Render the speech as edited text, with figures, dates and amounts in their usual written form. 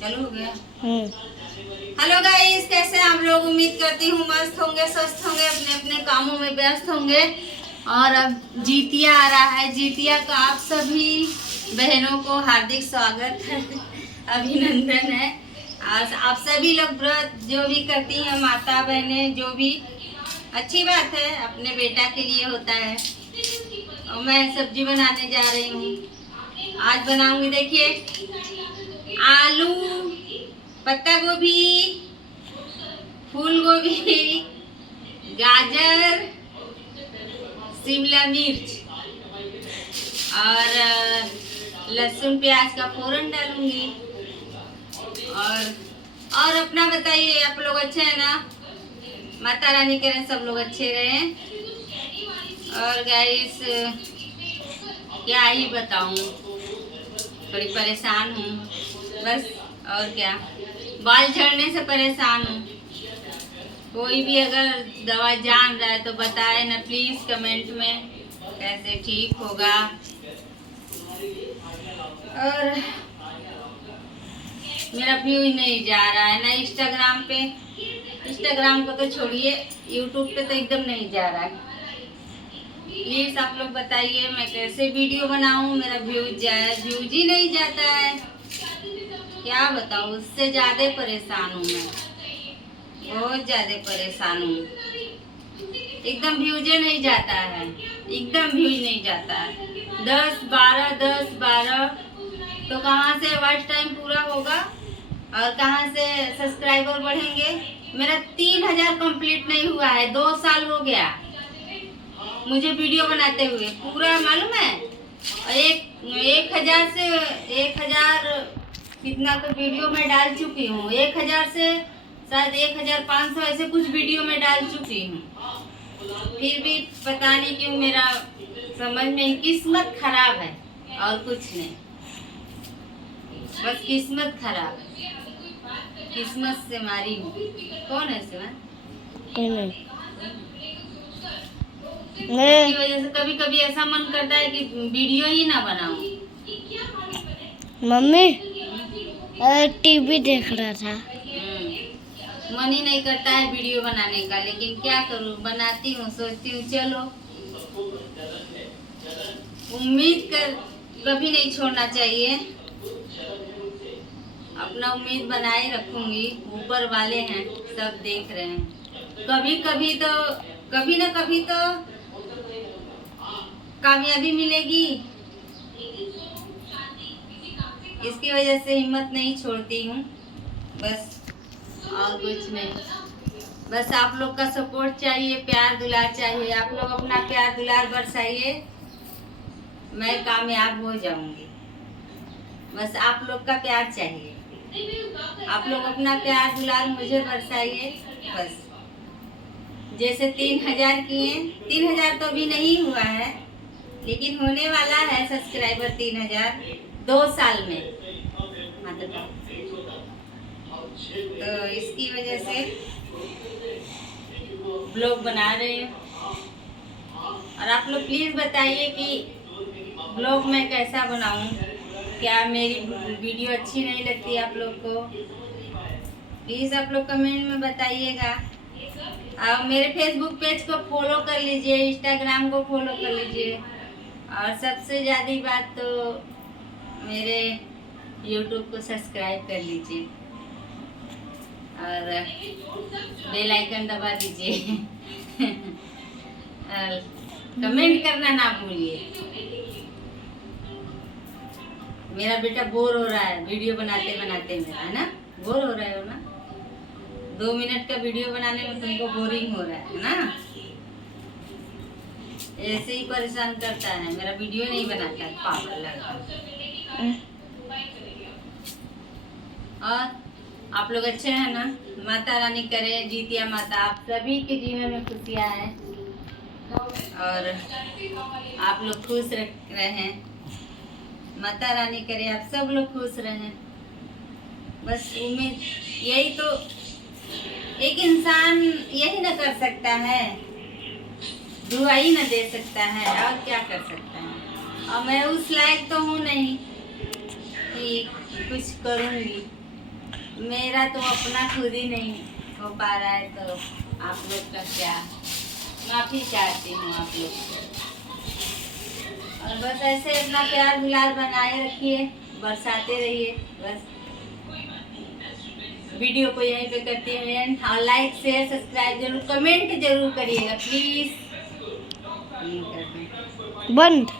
चालू हो गया। हेलो गाइस, कैसे हैं आप लोग? उम्मीद करती हूँ मस्त होंगे, स्वस्थ होंगे, अपने अपने कामों में व्यस्त होंगे। और अब जीतिया आ रहा है। जीतिया का आप सभी बहनों को हार्दिक स्वागत है, अभिनंदन है। और आप सभी लोग व्रत जो भी करती हैं, माता बहनें, जो भी अच्छी बात है, अपने बेटा के लिए होता है। और मैं सब्जी बनाने जा रही हूँ। आज बनाऊंगी, देखिए, आलू, पत्ता गोभी, फूल गोभी, गाजर, शिमला मिर्च और लहसुन प्याज का फोरन डालूंगी। और अपना बताइए, आप लोग अच्छे हैं ना? माता रानी करें सब लोग अच्छे रहें। और गाइस, क्या ही बताऊं, थोड़ी परेशान हूँ बस। और क्या, बाल झड़ने से परेशान हूँ। कोई भी अगर दवा जान रहा है तो बताए ना प्लीज कमेंट में, कैसे ठीक होगा। और मेरा व्यू ही नहीं जा रहा है ना इंस्टाग्राम पे। इंस्टाग्राम को तो छोड़िए, यूट्यूब पे तो एकदम नहीं जा रहा है। प्लीज आप लोग बताइए मैं कैसे वीडियो बनाऊं, मेरा व्यूज ही नहीं जाता है। क्या बताऊं, उससे ज्यादा परेशान हूँ मैं, बहुत ज्यादा परेशान हूँ। एकदम व्यूज नहीं जाता है, एकदम व्यूज नहीं जाता है। 10-12 तो कहाँ से वॉच टाइम पूरा होगा और कहाँ से सब्सक्राइबर बढ़ेंगे। मेरा 3000 कंप्लीट नहीं हुआ है, 2 साल हो गया मुझे वीडियो बनाते हुए, पूरा मालूम है। और 1000 से 1000 कितना तो वीडियो में डाल चुकी हूँ। 1000 से शायद 1500 ऐसे कुछ वीडियो में डाल चुकी हूँ। फिर भी पता नहीं क्यों मेरा समझ में, किस्मत खराब है और कुछ नहीं, बस किस्मत खराब है। किस्मत से मारी हूँ। कौन है इसमें? इसकी वजह से कभी कभी ऐसा मन करता है कि वीडियो ही ना बनाऊं। मम्मी टीवी देख रहा था। मन ही नहीं करता है वीडियो बनाने का, लेकिन क्या करूं, बनाती हूँ, सोचती हूँ चलो। उम्मीद कर कभी नहीं छोड़ना चाहिए, अपना उम्मीद बनाए रखूंगी। ऊपर वाले हैं, सब देख रहे हैं। कभी कभी तो, कभी ना कभी तो कामयाबी मिलेगी। इसकी वजह से हिम्मत नहीं छोड़ती हूँ, बस और कुछ नहीं। बस आप लोग का सपोर्ट चाहिए, प्यार दुलार चाहिए। आप लोग अपना प्यार दुलार बरसाइए, मैं कामयाब हो जाऊंगी। बस आप लोग का प्यार चाहिए। आप लोग अपना प्यार दुलार मुझे बरसाइए बस। जैसे 3000 किए, 3000 तो अभी नहीं हुआ है, लेकिन होने वाला है सब्सक्राइबर 3000 2 साल में। तो इसकी वजह से ब्लॉग बना रहे हैं। और आप लोग प्लीज बताइए कि ब्लॉग मैं कैसा बनाऊं। क्या मेरी वीडियो अच्छी नहीं लगती आप लोग को? प्लीज आप लोग कमेंट में बताइएगा। और मेरे फेसबुक पेज को फॉलो कर लीजिए, इंस्टाग्राम को फॉलो कर लीजिए। और सबसे ज़्यादा बात तो मेरे यूट्यूब को सब्सक्राइब कर लीजिए और बेल आइकन दबा दीजिए। और कमेंट करना ना भूलिए। मेरा बेटा बोर हो रहा है वीडियो बनाते बनाते मेरा, है ना? बोर हो रहे हो ना? 2 मिनट का वीडियो बनाने में तुमको बोरिंग हो रहा है ना? ऐसे ही परेशान करता है, मेरा वीडियो नहीं बनाता है, पागल लड़का। और आप लोग अच्छे हैं ना? माता रानी करे, जीतिया माता आप सभी के जीवन में खुशियाँ हैं और आप लोग खुश रहें। माता रानी करे आप सब लोग खुश रहें। बस उम्मीद, यही तो एक इंसान यही ना कर सकता है, दुआ ही ना दे सकता है, और क्या कर सकता है। और मैं उस लायक तो हूँ नहीं कि कुछ करूँगी। मेरा तो अपना खुद ही नहीं हो पा रहा है, तो आप लोग का क्या, माफी चाहती हूँ आप लोग से। और बस ऐसे अपना प्यार दुलार बनाए रखिए, बरसाते रहिए बस। वीडियो को यहीं पे करती हूँ एंड, और लाइक शेयर सब्सक्राइब जरूर, कमेंट जरूर करिएगा प्लीज। बंद।